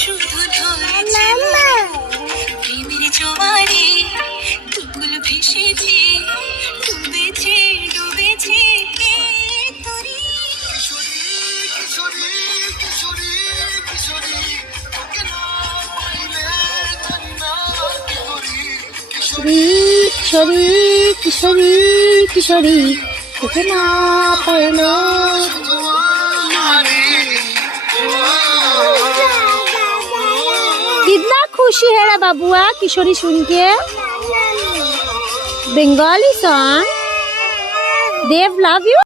শুধু ধরেছে প্রেমের জোয়ারে তুগুল ভেসেছে ডুবেছে ডুবেছে তোরে কিশোরী কিশোরী কিশোরী কিশোরী তোকে না পাইলে জানি না কি করি কিশোরী কিশোরী কিশোরী কিশোরী তোকে না পাইলে। कितना खुशी है रे बाबुआ किशोरी सुन के। Bengali song Dev love you.